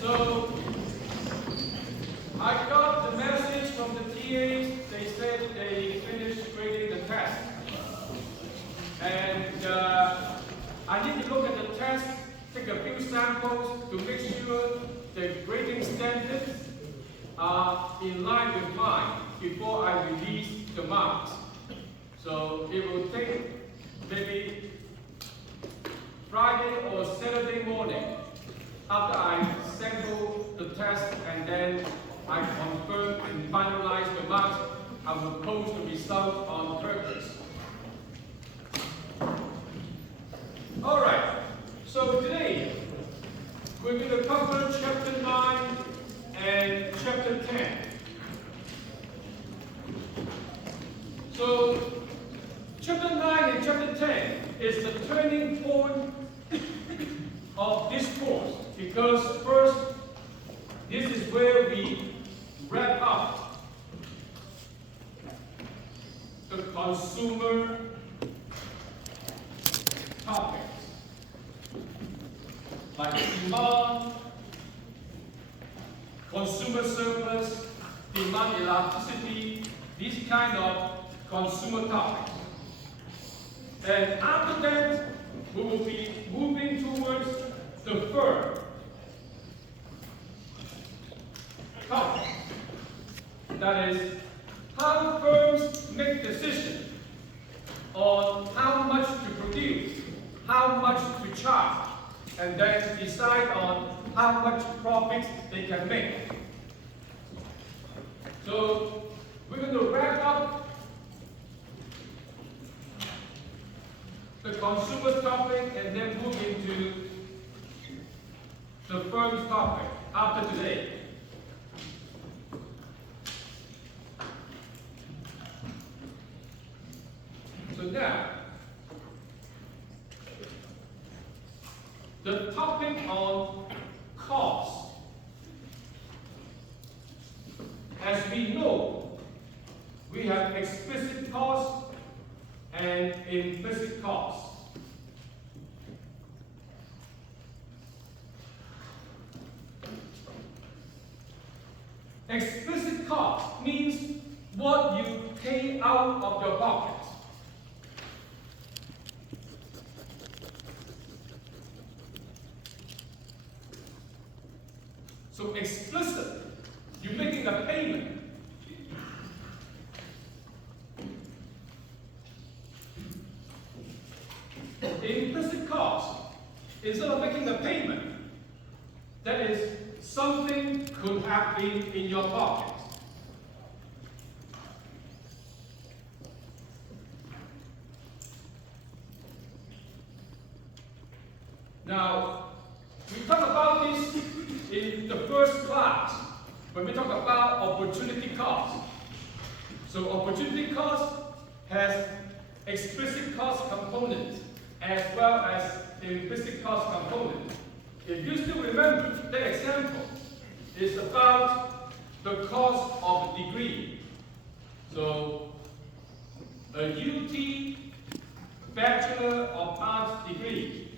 So I got the message from the TAs. They said they finished grading the test. And I need to look at the test, take a few samples to make sure the grading standards are in line with mine before I release the marks. So it will take maybe Friday or Saturday morning after I sample the test and then I confirm and finalize the marks. I will post the result on purpose. Alright, so today we're going to cover chapter 9 and chapter 10. So chapter 9 and chapter 10 is the turning point of this course, because first, this is where we wrap up the consumer topics, like demand, consumer surplus, demand elasticity, these kind of consumer topics. And after that, we will be moving towards the third topic. That is, how firms make decisions on how much to produce, how much to charge, and then decide on how much profit they can make. So we're going to wrap up the consumer topic and then move into the firm's topic after today. So now, the topic on cost. As we know, we have explicit cost and implicit cost. Explicit cost means what you pay out of your pocket. So explicit, you're making a payment. Implicit cost, instead of making a payment, that is, something could have been in your pocket. Now, we talk about this in the first class when we talk about opportunity cost. So opportunity cost has explicit cost component as well as implicit cost component. If you still remember, the example is about the cost of a degree. So a UT Bachelor of Arts degree.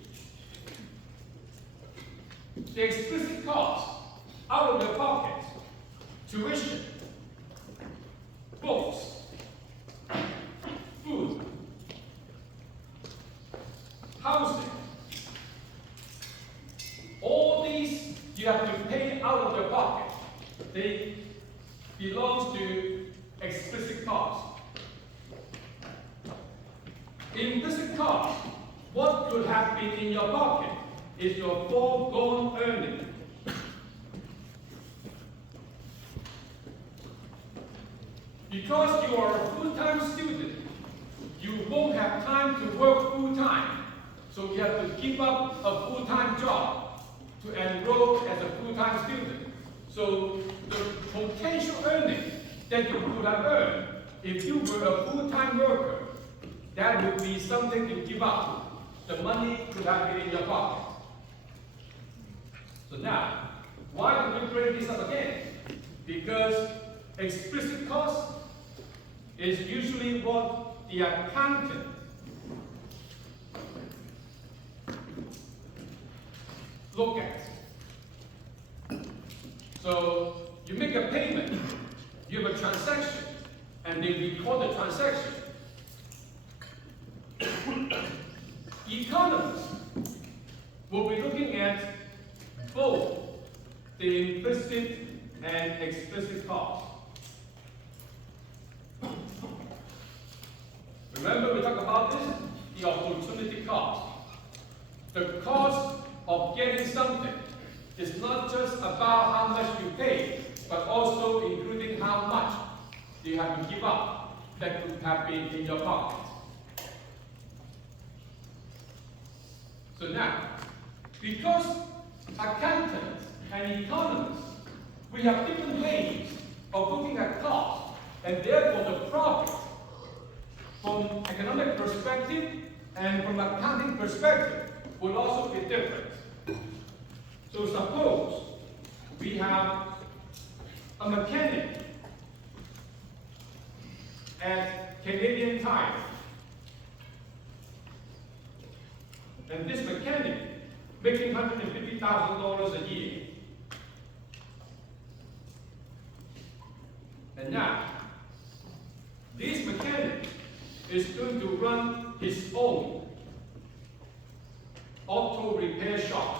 The explicit cost out of your pocket, tuition, books, food, housing, all these you have to pay out of your pocket. They belong to explicit cost. Implicit cost, what could have been in your pocket, is your foregone earning. Because you are a full-time student, you won't have time to work full-time. So you have to give up a full-time job to enroll as a full-time student. So the potential earning that you could have earned if you were a full-time worker, that would be something to give up. The money could have been in your pocket. So now, why do we bring this up again? Because explicit cost is usually what the accountant look at. So you make a payment, you have a transaction, and they record the transaction. Economists will be looking at both the implicit and explicit cost. Remember we talked about this? The opportunity cost. The cost of getting something is not just about how much you pay, but also including how much you have to give up that could have been in your pocket. So now, because accountants and economists, we have different ways of looking at cost, and therefore the profit from economic perspective and from accounting perspective will also be different. So suppose we have a mechanic at Canadian Tire, and this mechanic making $150,000 a year. And now, this mechanic is going to run his own auto repair shop.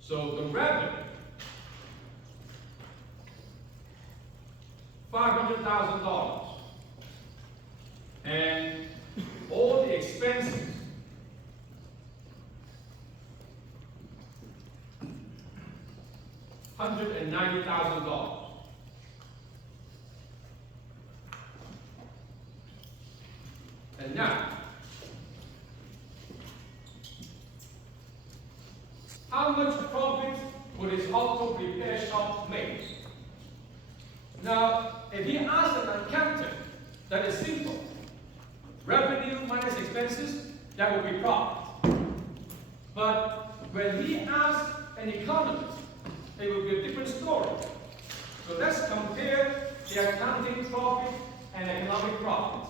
So the revenue, $500,000, and all the expenses, $190,000. And now, how much profit would his auto repair shop make? Now, if he asks an accountant, that is simple. Revenue minus expenses, that would be profit. But when he asks an economist, it will be a different story. So let's compare the accounting profit and economic profit.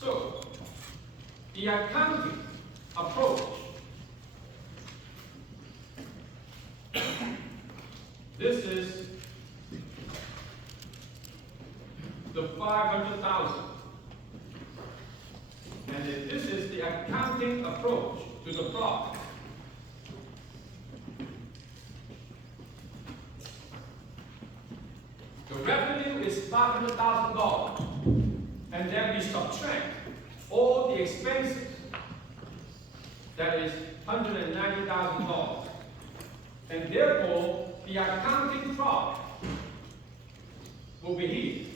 So, the accounting approach, this is the 500,000, and this is the accounting approach to the profit. The revenue is $500,000, and then we subtract all the expenses, that is $190,000. And therefore, the accounting profit will be here,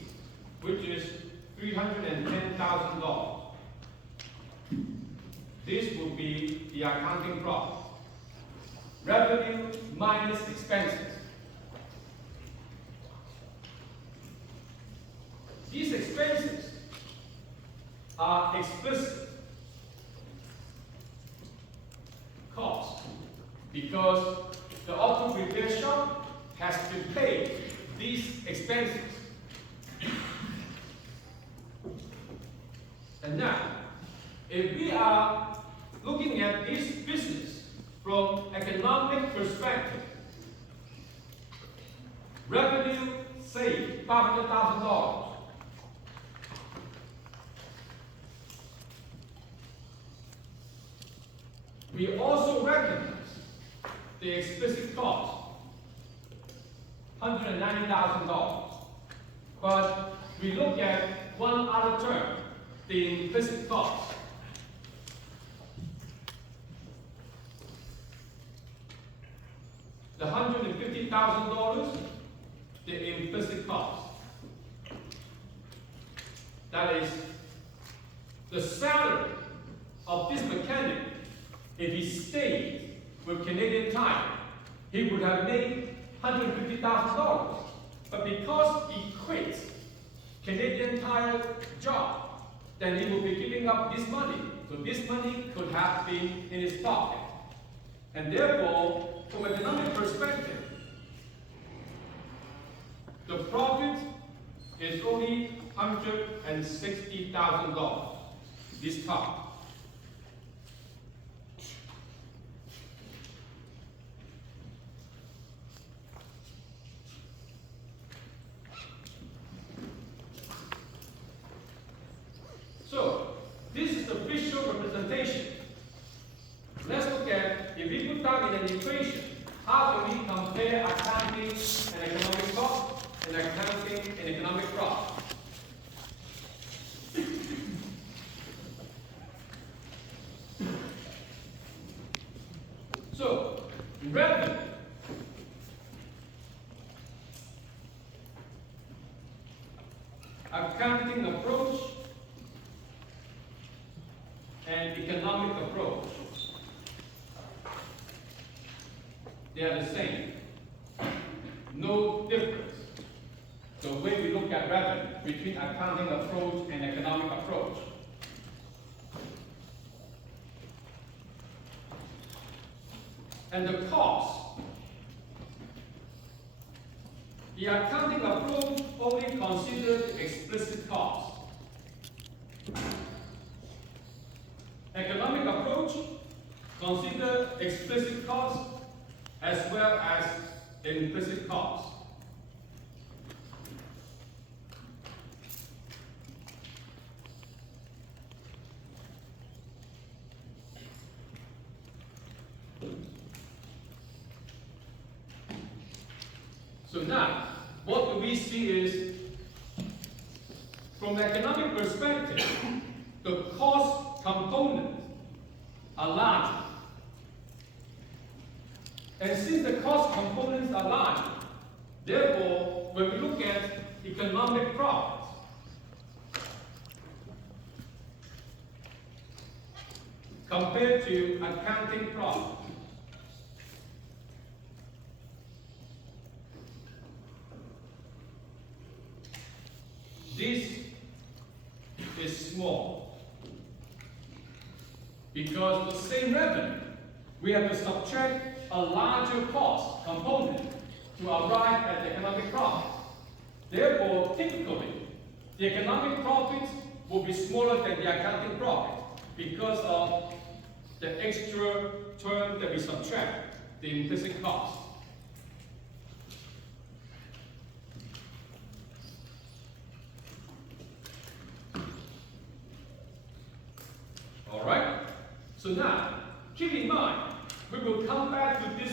which is $310,000. This will be the accounting profit. Revenue minus expenses. These expenses are explicit costs because the auto repair shop has to pay these expenses. And now, if we are looking at this business from economic perspective, revenue, say, $500,000. We also recognize the explicit cost, $190,000. But we look at one other term, the implicit cost. The $150,000, the implicit cost. That is the salary of this mechanic. If he stayed with Canadian Tire, he would have made $150,000. But because he quit Canadian Tire's job, then he will be giving up this money. So this money could have been in his pocket. And therefore, from an economic perspective, the profit is only $160,000 this time. So, this is the visual representation. Let's look at, if we put down in an equation, how do we compare accounting and economic cost and accounting and economic profit? So, revenue. Accounting approach and economic approach. They are the same. No difference. The way we look at revenue between accounting approach and economic approach. And the cost. The accounting approach only considers explicit cost. Economic approach considers explicit cost as well as implicit cost. So now, what do we see is, from the economic perspective, the cost components are larger. And since the cost components are larger, therefore, when we look at economic profits, compared to accounting profit, this is small. Because the same revenue, we have to subtract a larger cost component to arrive at the economic profit. Therefore, typically, the economic profit will be smaller than the accounting profit because of the extra term that we subtract, the implicit cost. All right? So now, keep in mind, we will come back to this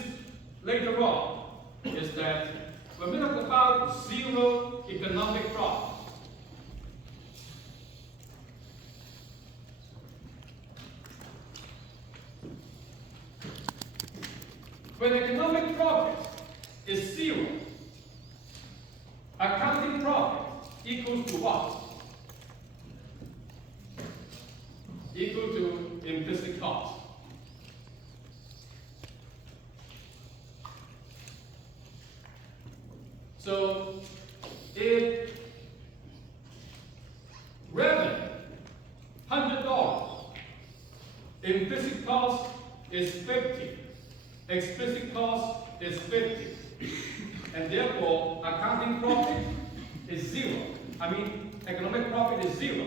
later on, is that when we talk about zero economic profit, when economic profit is zero, accounting profit equals to what? Equal to implicit cost. So, if revenue, $100, implicit cost is 50, explicit cost is 50, and therefore accounting profit is 0. I mean, economic profit is 0,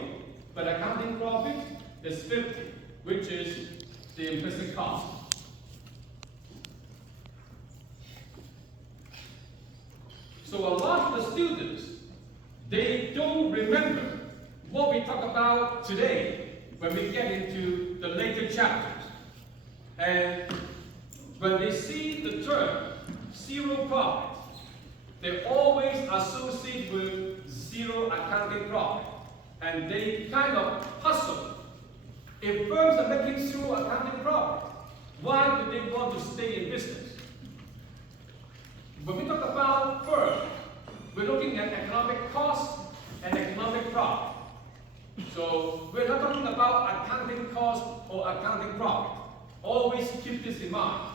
but accounting profit is 50, which is the implicit cost. So a lot of the students, they don't remember what we talk about today when we get into the later chapters. And when they see the term zero profit, they always associate with zero accounting profit. And they kind of hustle. If firms are making zero accounting profit, why do they want to stay in business? When we talk about firm, we're looking at economic cost and economic profit. So we're not talking about accounting cost or accounting profit. Always keep this in mind.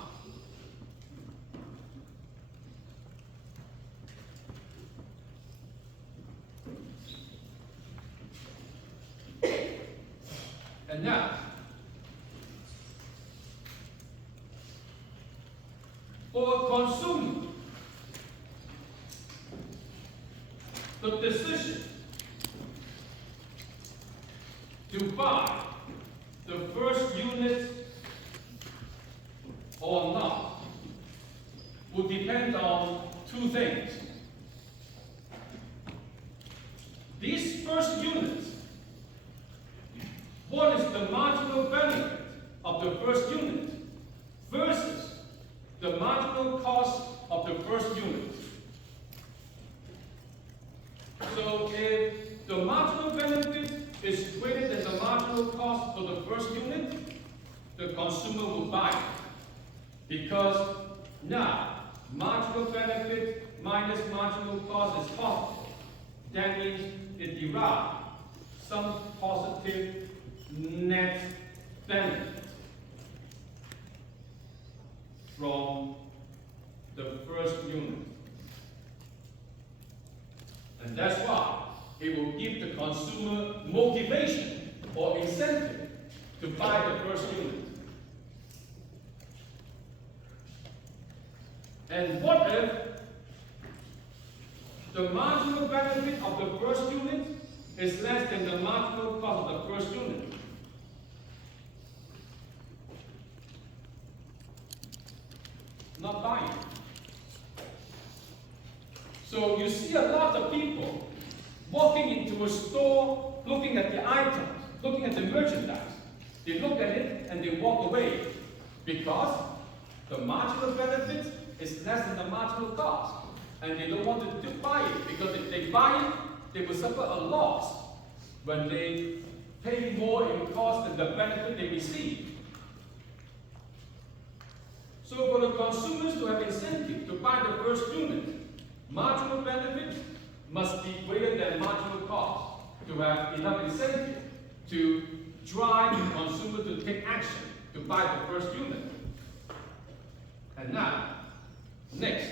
And now, for a consumer, the decision to buy the first unit or not will depend on two things. These first units, what is the marginal benefit of the first unit versus the marginal cost of the first unit? So if the marginal benefit is greater than the marginal cost for the first unit, the consumer will buy it. Because now, marginal benefit minus marginal cost is positive. That means it derives some positive net benefit from the first unit. And that's why it will give the consumer motivation or incentive to buy the first unit. And what if the marginal benefit of the first unit is less than the marginal cost of the first unit? Not buying. So you see a lot of people walking into a store, looking at the items, looking at the merchandise. They look at it and they walk away because the marginal benefit is less than the marginal cost. And they don't want to buy it because if they buy it, they will suffer a loss when they pay more in cost than the benefit they receive. So for the consumers to have incentive to buy the first unit, marginal benefit must be greater than marginal cost to have enough incentive to drive the consumer to take action to buy the first unit. And now, next.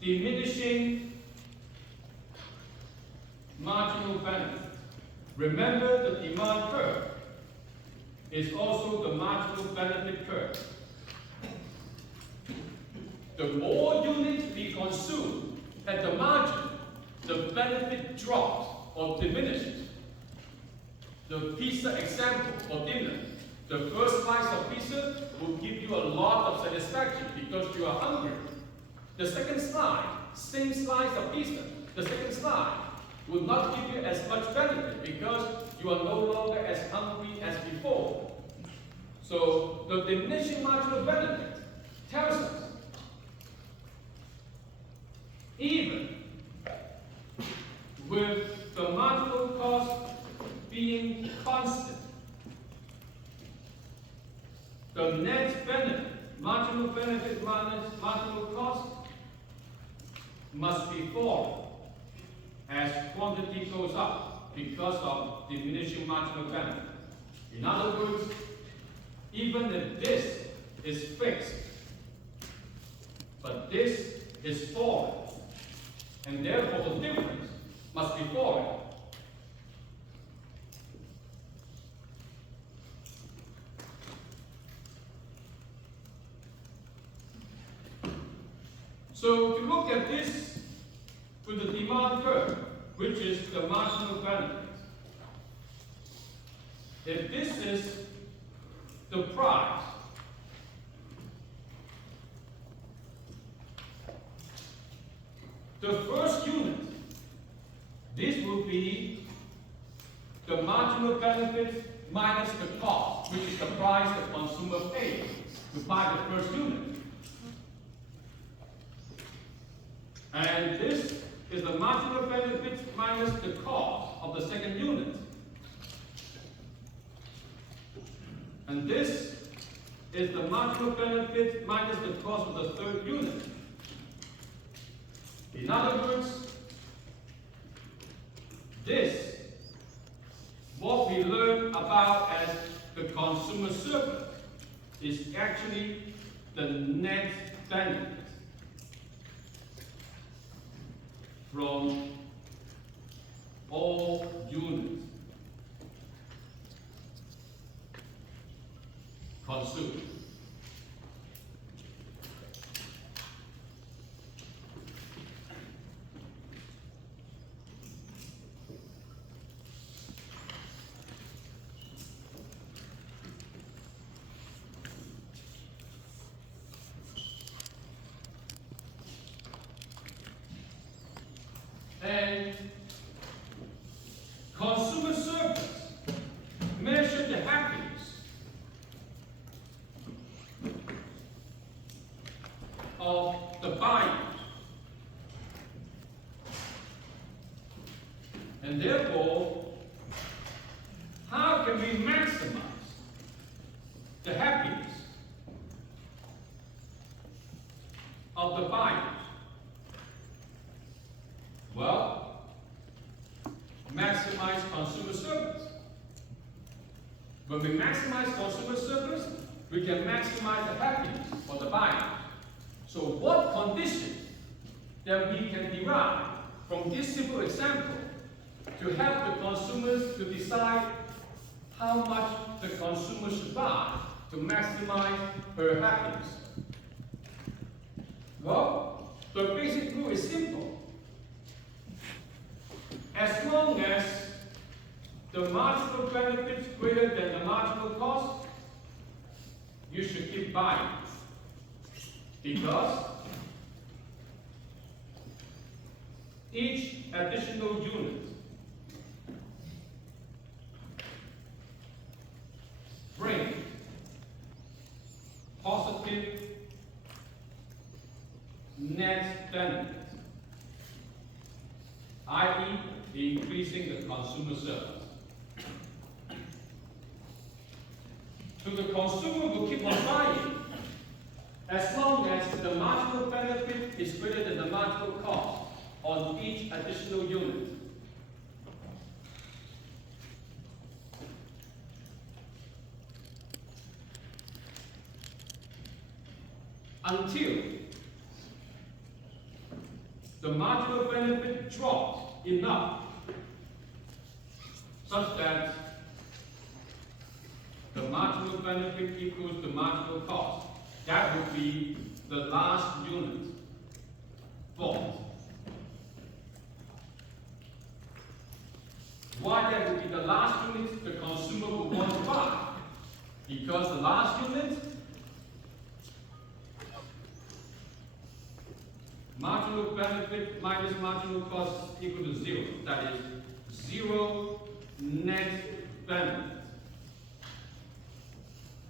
Diminishing marginal benefit. Remember, the demand curve is also the marginal benefit curve. The more units we consume at the margin, the benefit drops or diminishes. The pizza example for dinner. The first slice of pizza will give you a lot of satisfaction because you are hungry. The second slice, same slice of pizza, the second slice will not give you as much benefit because you are no longer as hungry as before. So the diminishing marginal benefit tells us even with the marginal cost being constant, the net benefit, marginal benefit minus marginal cost, must be falling as quantity goes up because of diminishing marginal benefit. In other words, even if this is fixed, but this is falling, and therefore the difference must be falling. So to look at this with the demand curve, which is the marginal benefit, if this is the price, the first unit, this will be the marginal benefit minus the cost, which is the price the consumer pays to buy the first unit. And this is the marginal benefit minus the cost of the second unit. And this is the marginal benefit minus the cost of the third unit. In other words, this, what we learn about as the consumer surplus, is actually the net benefit from buyers. And therefore, how can we maximize the happiness of the buyers? Well, maximize consumer service. When we maximize consumer service, we can maximize the happiness for the buyer. So what conditions that we can derive from this simple example to help the consumers to decide how much the consumer should buy to maximize her happiness? Well, the basic rule is simple. As long as the marginal benefit is greater than the marginal cost, you should keep buying. Because each additional unit brings positive net benefit, i.e. increasing the consumer service. So the consumer will keep on buying as long as the marginal benefit is greater than the marginal cost on each additional unit. Until the marginal benefit drops enough such that the marginal benefit equals the marginal cost. That would be the last unit bought. Why that would be the last unit the consumer will want to buy? Because the last unit, marginal benefit minus marginal cost is equal to 0. That is 0 net benefit.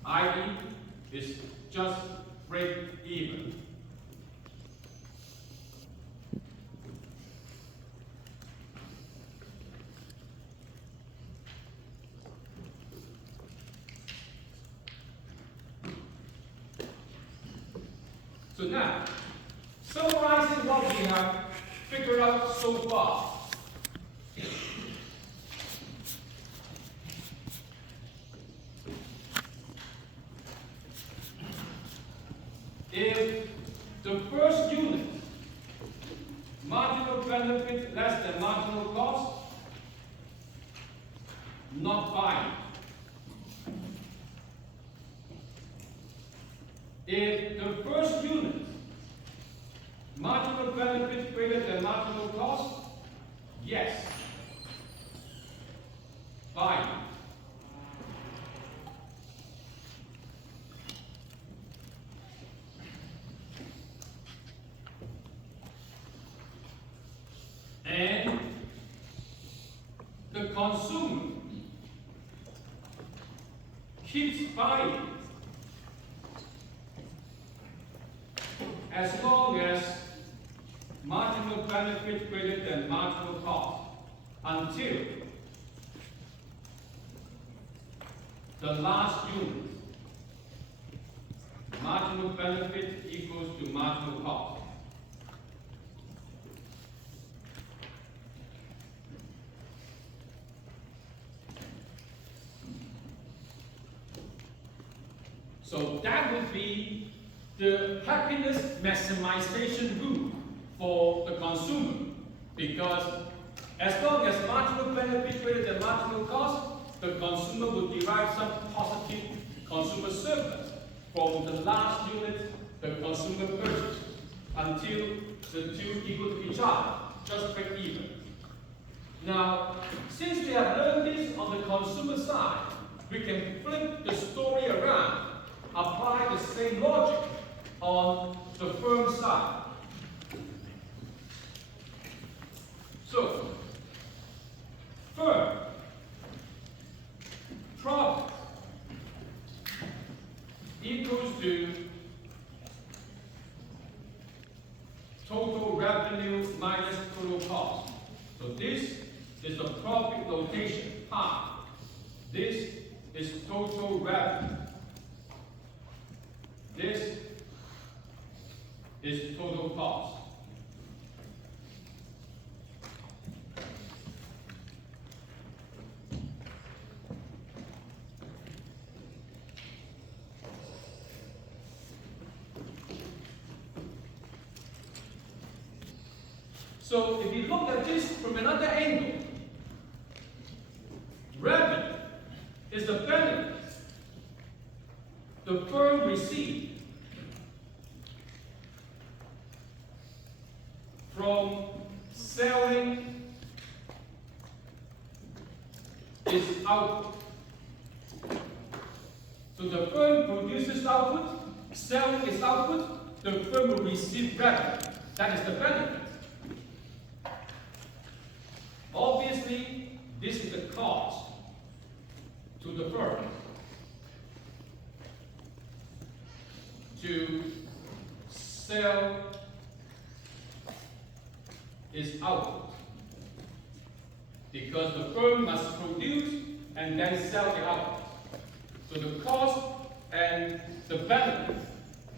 i.e. is just break even. So now, summarizing what we have figured out so far. If the first unit, marginal benefit less than marginal cost, not buying. If the first unit, marginal benefit greater than marginal cost, yes, buying. And the consumer keeps buying as long as marginal benefit greater than marginal cost until the last unit, marginal benefit equals to marginal cost. So that would be the happiness maximization rule for the consumer, because as long as marginal benefit greater than marginal cost, the consumer will derive some positive consumer surplus from the last unit the consumer purchased until the two equal to each other, just break even. Now, since we have learned this on the consumer side, we can flip the story around, apply the same logic on the firm side. So, firm profit equals to total revenue minus total cost. So this is the profit notation, pi. This is total revenue. This is total cost. So if you look at this from another angle, revenue is the benefit the firm received from selling its output. So the firm produces output, selling its output, the firm will receive revenue. That is the benefit. Obviously, this is the cost to the firm to sell its output, because the firm must produce and then sell the output. So the cost and the benefit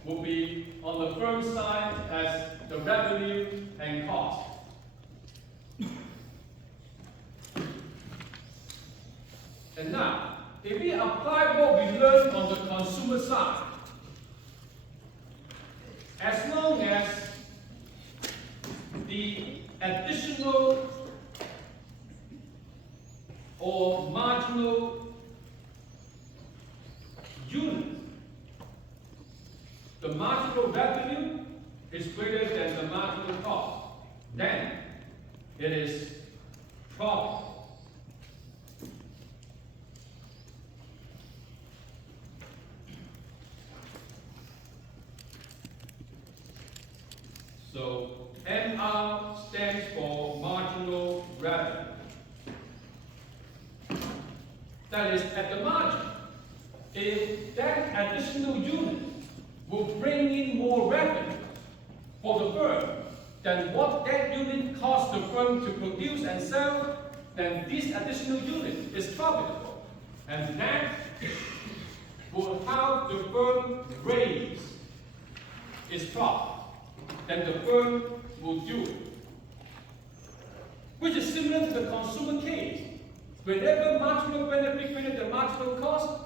will be on the firm side as the revenue and cost. And now, if we apply what we learned on the consumer side, as long as the additional or marginal unit, the marginal revenue is greater than the marginal cost, then it is profit. So MR stands for marginal revenue. That is at the margin. If that additional unit will bring in more revenue for the firm than what that unit costs the firm to produce and sell, then this additional unit is profitable. And that will help the firm raise its profit. Then the firm will do it. Which is similar to the consumer case. Whenever marginal benefit greater than marginal cost,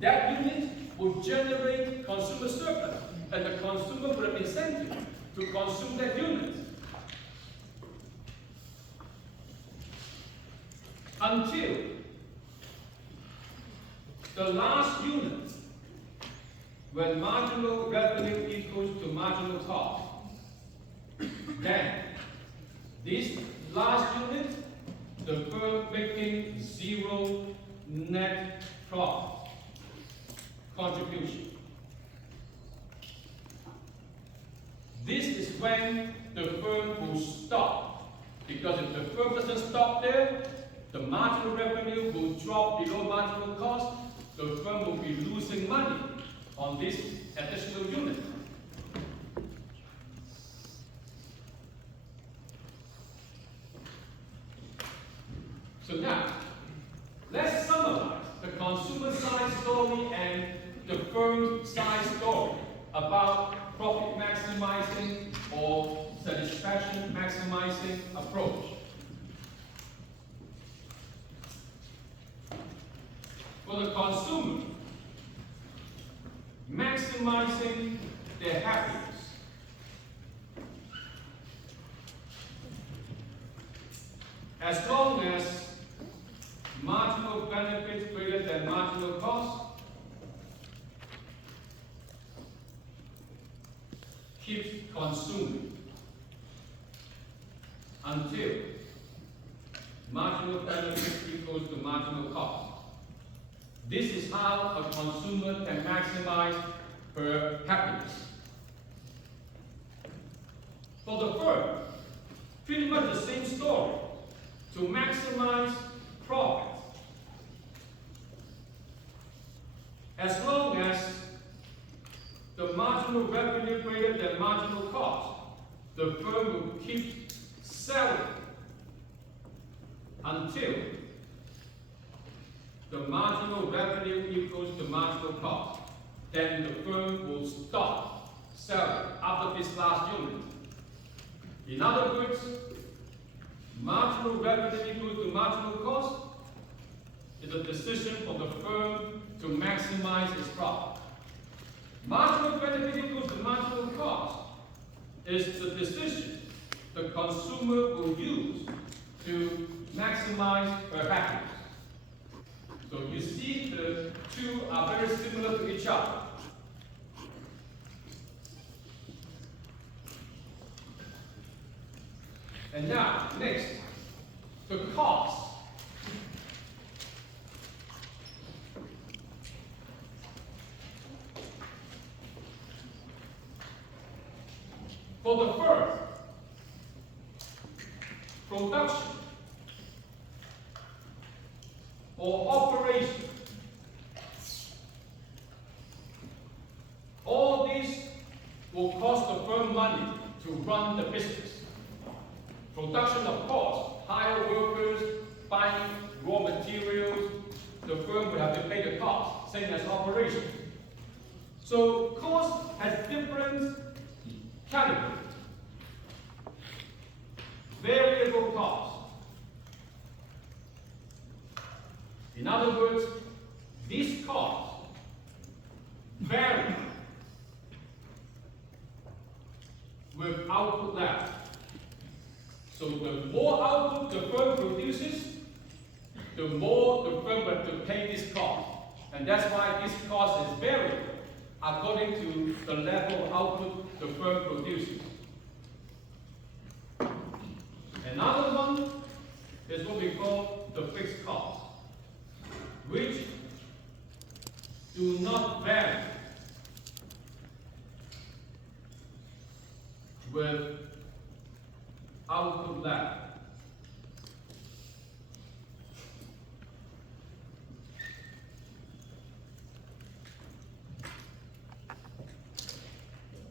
that unit will generate consumer surplus, and the consumer will have incentive to consume that unit. Until the last unit, when marginal revenue equals to marginal cost, then this last unit, the firm making zero net profit contribution. This is when the firm will stop, because if the firm doesn't stop there, the marginal revenue will drop below marginal cost, the firm will be losing money on this additional unit. So now, let's summarize the consumer side story and the firm side story about profit maximizing or satisfaction maximizing approach. For the consumer, maximizing their happiness. As long as marginal benefits greater than marginal cost keeps consuming until marginal benefit equals to marginal cost. This is how a consumer can maximize her happiness. For the firm, pretty much the same story. To maximize profit, as long as the marginal revenue greater than marginal cost, the firm will keep selling until the marginal revenue equals the marginal cost. Then the firm will stop selling after this last unit. In other words, marginal revenue equals to marginal cost is a decision for the firm to maximize its profit. Marginal benefit equals to marginal cost is the decision the consumer will use to maximize her happiness. So you see the two are very similar to each other. And now, next, the cost. For the firm, production or operation, all these will cost the firm money to run the business. Production, of course, hire workers, buying raw materials, the firm will have to pay the cost, same as operation. So cost has different categories. Variable cost. In other words, these costs vary with output level. So the more output the firm produces, the more the firm will have to pay this cost. And that's why this cost is variable according to the level of output the firm produces. Another one is what we call the fixed cost, which do not vary with output level.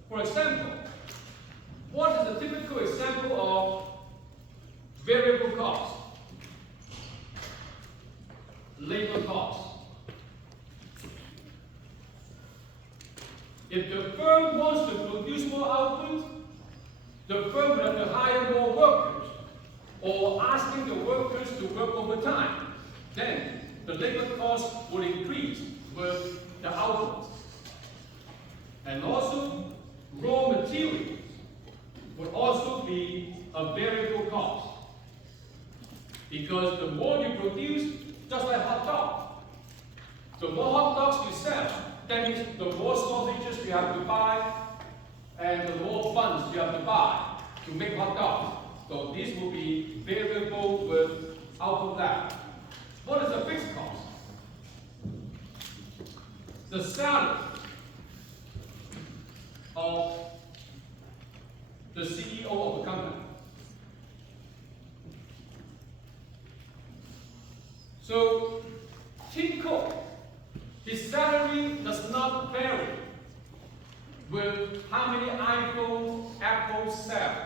For example, what is a typical example of variable cost? Labor cost. If the firm wants to produce more output, the firm will have to hire more workers, or asking the workers to work overtime. Then the labor cost will increase with the output. And also, raw materials will also be a variable cost. Because the more you produce, just like hot dog, the more hot dogs you sell, that means the more sausages you have to buy, and the more buns you have to buy to make hot dogs. So this will be variable with output level. What is the fixed cost? The salary of the CEO of the company. So, Tim Cook, his salary does not vary with how many iPhone Apple sells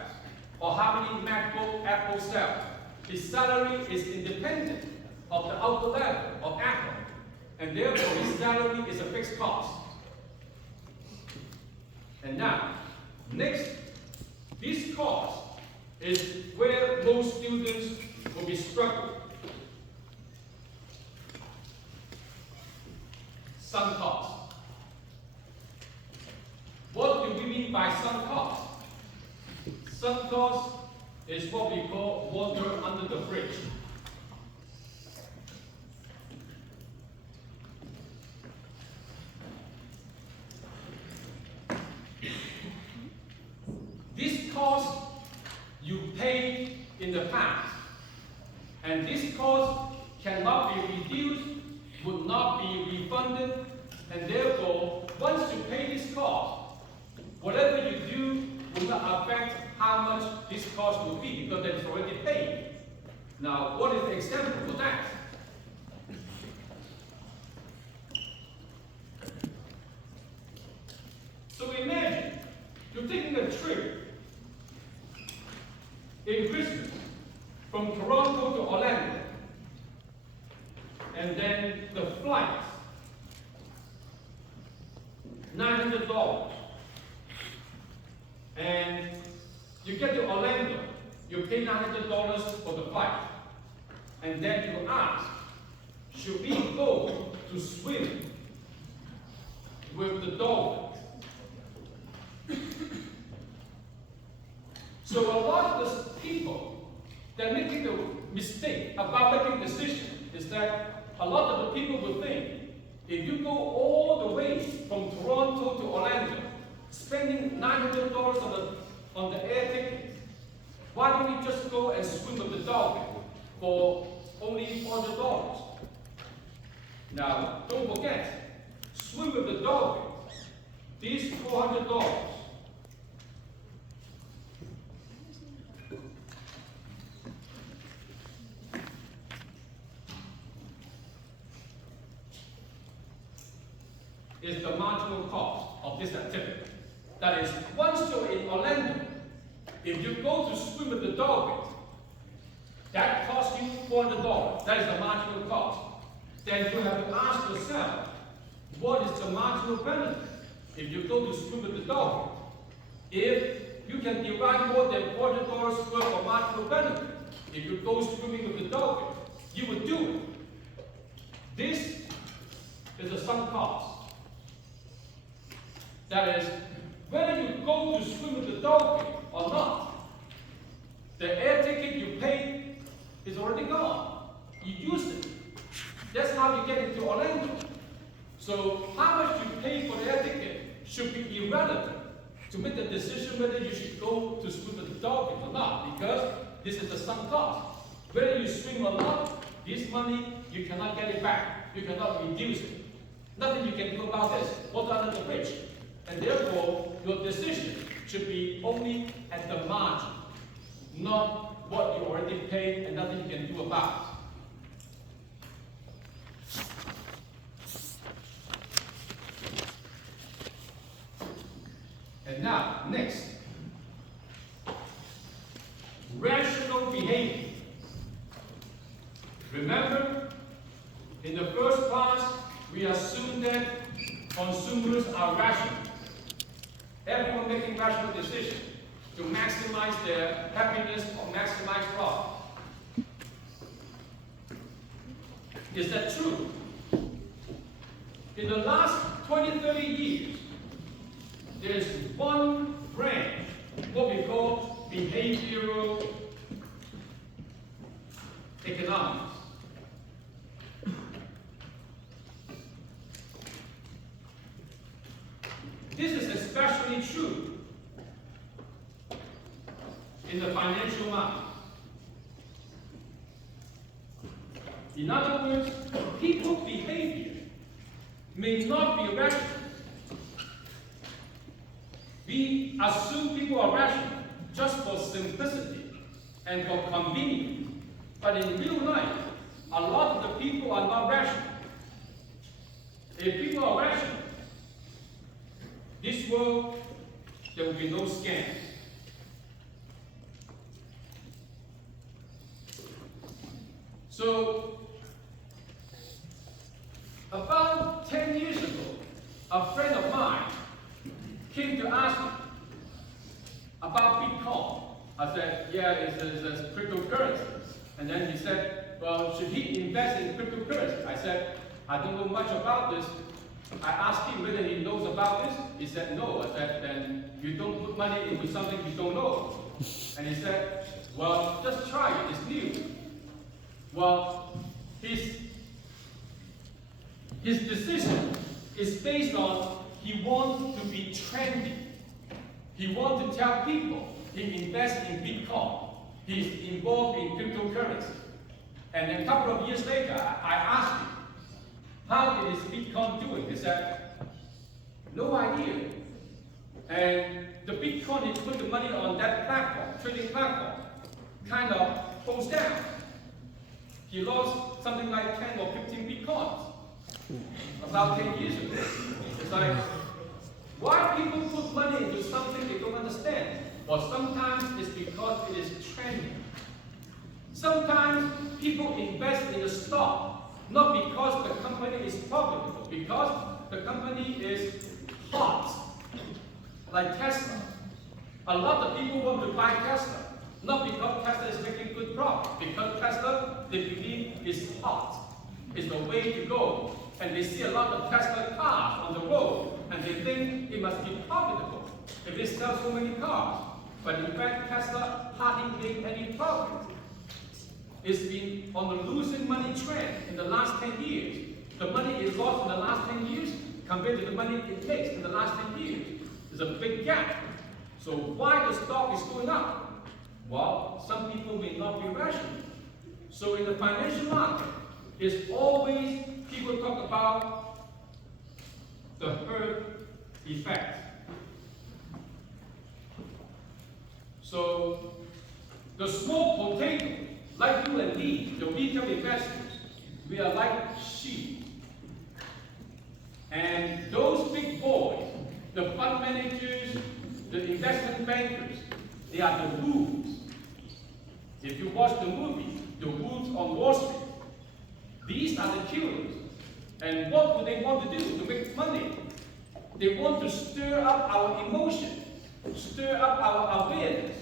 or how many MacBook Apple sells. His salary is independent of the output level of Apple, and therefore his salary is a fixed cost. And now, next, this cost is where most students will be struggling. Sunk cost. What do we mean by sunk cost? Sunk cost is what we call water under the bridge. This cost you paid in the past, and this cost cannot be reduced, would not be refunded, and therefore, once you pay this cost, whatever you do will not affect how much this cost will be, because it's already paid. Now, what is the example for that? So imagine you're taking a trip in Christmas from Toronto to Orlando. And then the flight, $900. And you get to Orlando, you pay $900 for the flight. And then you ask, should we go to swim with the dolphins? So a lot of the people that making the mistake about making decision is that a lot of the people will think, if you go all the way from Toronto to Orlando, spending $900 on the air ticket, why don't you just go and swim with the dolphin for only $400? Now, don't forget, swim with the dolphin, these $400 is the marginal cost of this activity. That is, once you're in Orlando, if you go to swim with the dolphin, that costs you $400. That is the marginal cost. Then you have to ask yourself, what is the marginal benefit if you go to swim with the dolphin? If you can derive more than $400 worth of marginal benefit, if you go swimming with the dolphin, you would do it. This is a sunk cost. That is, whether you go to swim with the dolphin or not, the air ticket you paid is already gone. You used it. That's how you get into Orlando. So how much you pay for the air ticket should be irrelevant to make the decision whether you should go to swim with the dolphin or not, because this is the sunk cost. Whether you swim or not, this money, you cannot get it back. You cannot reduce it. Nothing you can do about this. Water under the bridge. And therefore, your decision should be only at the margin, not what you already paid and nothing you can do about it. And now, next, rational behavior. Remember, in the first class, we assumed that consumers are rational. Everyone making rational decisions to maximize their happiness or maximize profit. Is that true? In the last 20, 30 years, there's one branch, what we call behavioral economics. This is especially true in the financial market. In other words, people's behavior may not be rational. We assume people are rational just for simplicity and for convenience. But in real life, a lot of the people are not rational. If people are rational, this world, there will be no scams. So, about 10 years ago, a friend of mine came to ask me about Bitcoin. I said, yeah, it's cryptocurrency. And then he said, well, should he invest in cryptocurrency? I said, I don't know much about this. I asked him whether he knows about this. He said no. I said, then you don't put money into something you don't know. And he said, well, just try it. It's new. Well, his decision is based on he wants to be trendy. He wants to tell people he invests in Bitcoin. He's involved in cryptocurrency. And then a couple of years later, I asked him, how is Bitcoin doing? He said, no idea. And the Bitcoin, he put the money on that platform, trading platform, kind of goes down. He lost something like 10 or 15 Bitcoins about 10 years ago. It's like, why people put money into something they don't understand? Or sometimes it's because it is trendy. people invest in the stock not because the company is profitable, because the company is hot, like Tesla. A lot of people want to buy Tesla, not because Tesla is making good profit, because Tesla, they believe, is hot, is the way to go. And they see a lot of Tesla cars on the road, and they think it must be profitable if they sell so many cars. But in fact, Tesla hardly made any profit. It's been on the losing money trend in the last 10 years. The money it lost in the last 10 years compared to the money it makes in the last 10 years. There's a big gap. So why the stock is going up? Well, some people may not be rational. So in the financial market, it's always people talk about the herd effect. So the small potato, like you and me, the retail investors, we are like sheep. And those big boys, the fund managers, the investment bankers, they are the wolves. If you watch the movie, The Wolves on Wall Street, these are the killers. And what do they want to do to make money? They want to stir up our emotions, stir up our awareness,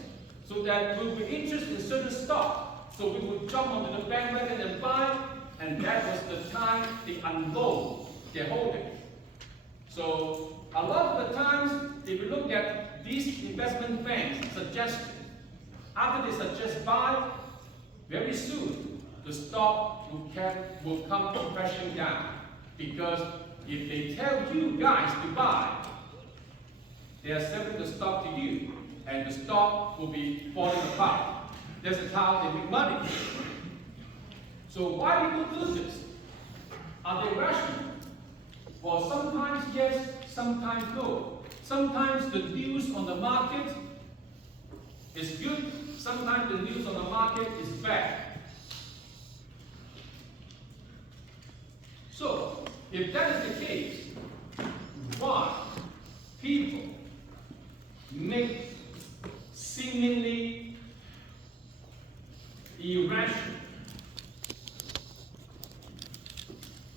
so that we'll be interested in certain stock. So we will jump onto the bandwagon and buy, and that was the time they unload their holdings. So a lot of the times, if you look at these investment banks' suggestions, after they suggest buy, very soon the stock will come crashing down. Because if they tell you guys to buy, they are selling the stock to you, and the stock will be falling apart. This is how they make money. So why people do this? Are they rational? Well, sometimes yes, sometimes no. Sometimes the news on the market is good, sometimes the news on the market is bad. So, if that is the case, why people make seemingly irrational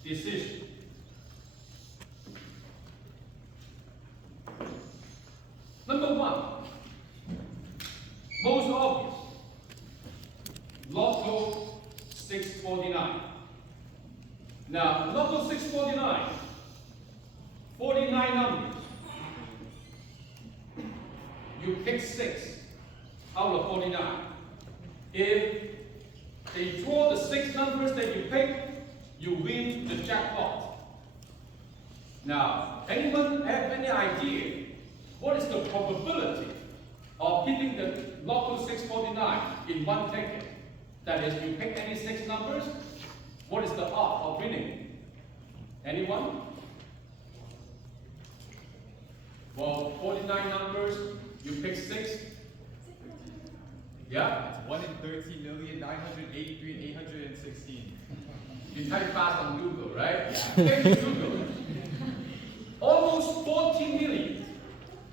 decisions? Number one, most obvious, Lotto 649. Now, Lotto 649, 49 numbers. You pick 6 out of 49. If they draw the 6 numbers that you pick, you win the jackpot. Now, anyone have any idea what is the probability of hitting the Lotto 649 in one ticket? That is, you pick any 6 numbers, what is the odds of winning? Anyone? Well, 49 numbers, you pick 6. Yeah? It's 1 in 13,983,816. You type fast on Google, right? Yeah. Thank you, Google. Almost 14 million.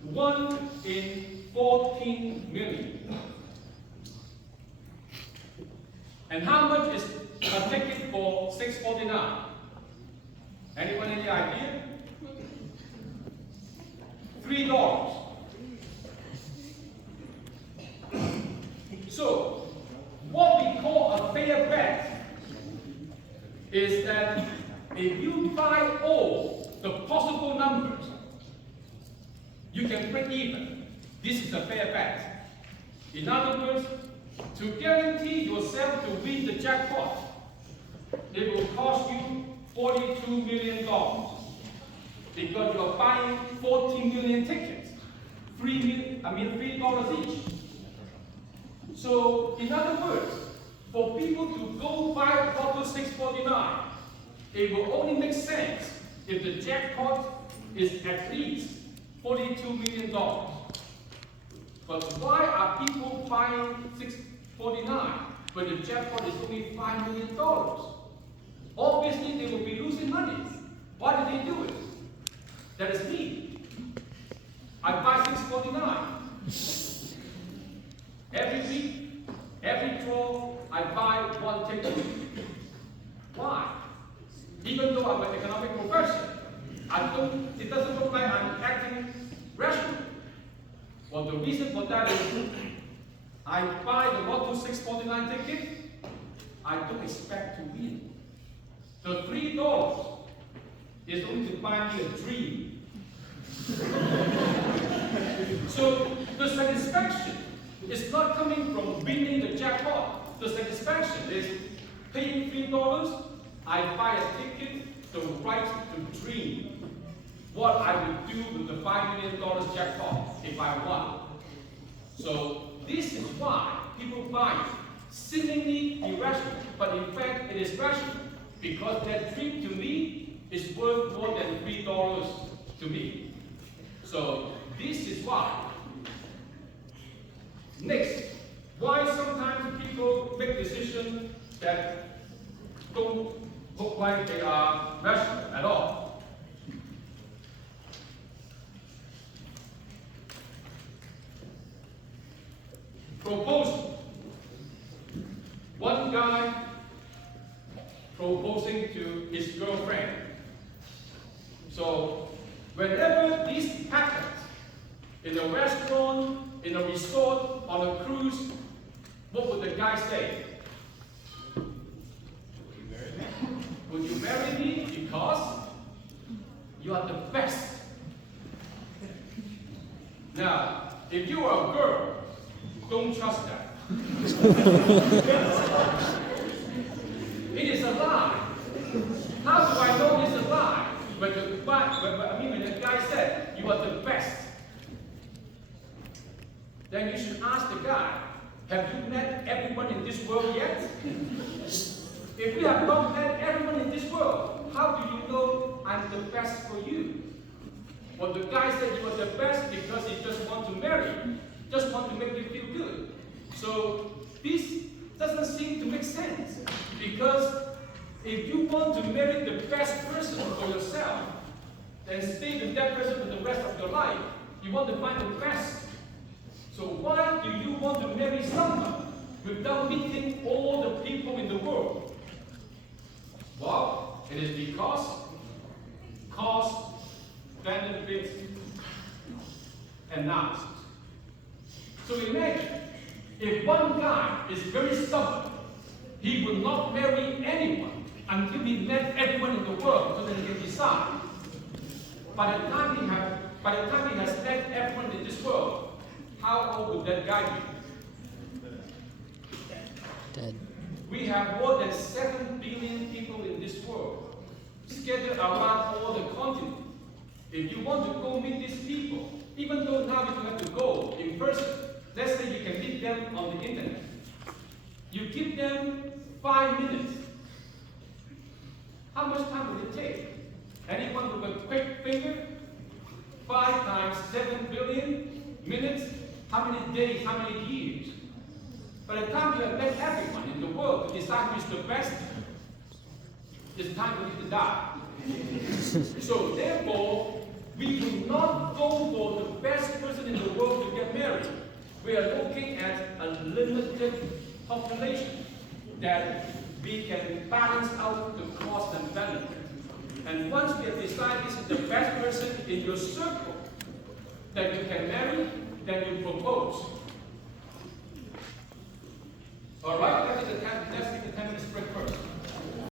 1 in 14 million. And how much is a ticket for 649? Anyone any idea? $3. So, what we call a fair bet is that if you buy all the possible numbers, you can break even. This is a fair bet. In other words, to guarantee yourself to win the jackpot, it will cost you $42 million. Because you're buying 14 million tickets. $3 each. So, in other words, for people to go buy Lotto 649, it will only make sense if the jackpot is at least $42 million. But why are people buying 649 when the jackpot is only $5 million? Obviously, they will be losing money. Why did they do it? That is me. I buy 649. Every week, every every draw, I buy one ticket. Why? Even though I'm an economic profession, it doesn't look like I'm acting rational. Well, the reason for that is I buy the Lotto 649 ticket, I don't expect to win. The $3 is only to buy me a dream. So the satisfaction is not coming from winning the jackpot. The satisfaction is paying $3, I buy a ticket, the right to dream what I would do with the $5 million jackpot if I won. So this is why people buy it. Seemingly irrational, but in fact it is rational, because that dream to me is worth more than $3 to me. So this is why. Next, why sometimes people make decisions that don't look like they are rational at all. Proposal. One guy proposing to his girlfriend. So whenever this happens, in a restaurant, in a resort, on a cruise, what would the guy say? Would you marry me because you are the best? Now, if you are a girl, don't trust that. It is a lie. How do I know it's a lie? When the guy said, you are the best, then you should ask the guy, have you met everyone in this world yet? If you have not met everyone in this world, how do you know I'm the best for you? Well, the guy said you are the best because he just wants to marry you, just want to make you feel good. So this doesn't seem to make sense, because if you want to marry the best person for yourself, then stay with that person for the rest of your life. You want to find the best. So why do you want to marry someone without meeting all the people in the world? Well, it is because cost, benefit, analysis. So imagine, if one guy is very stubborn, he will not marry anyone until he met everyone in the world so that he can decide. By the time he has met everyone in this world, how old would that guy be? Dead. We have more than 7 billion people in this world, scattered around all the continents. If you want to go meet these people, even though now you don't have to go in person, let's say you can meet them on the internet. You give them 5 minutes. How much time would it take? Anyone with a quick finger? 5 times 7 billion minutes? How many days? How many years? By the time you have met everyone in the world to decide who is the best, it's time for you to die. So therefore, we do not go for the best person in the world to get married. We are looking at a limited population that we can balance out the cost and benefit. And once we have decided this is the best person in your circle that you can marry, then you propose. All right, let's take the 10 minutes break first.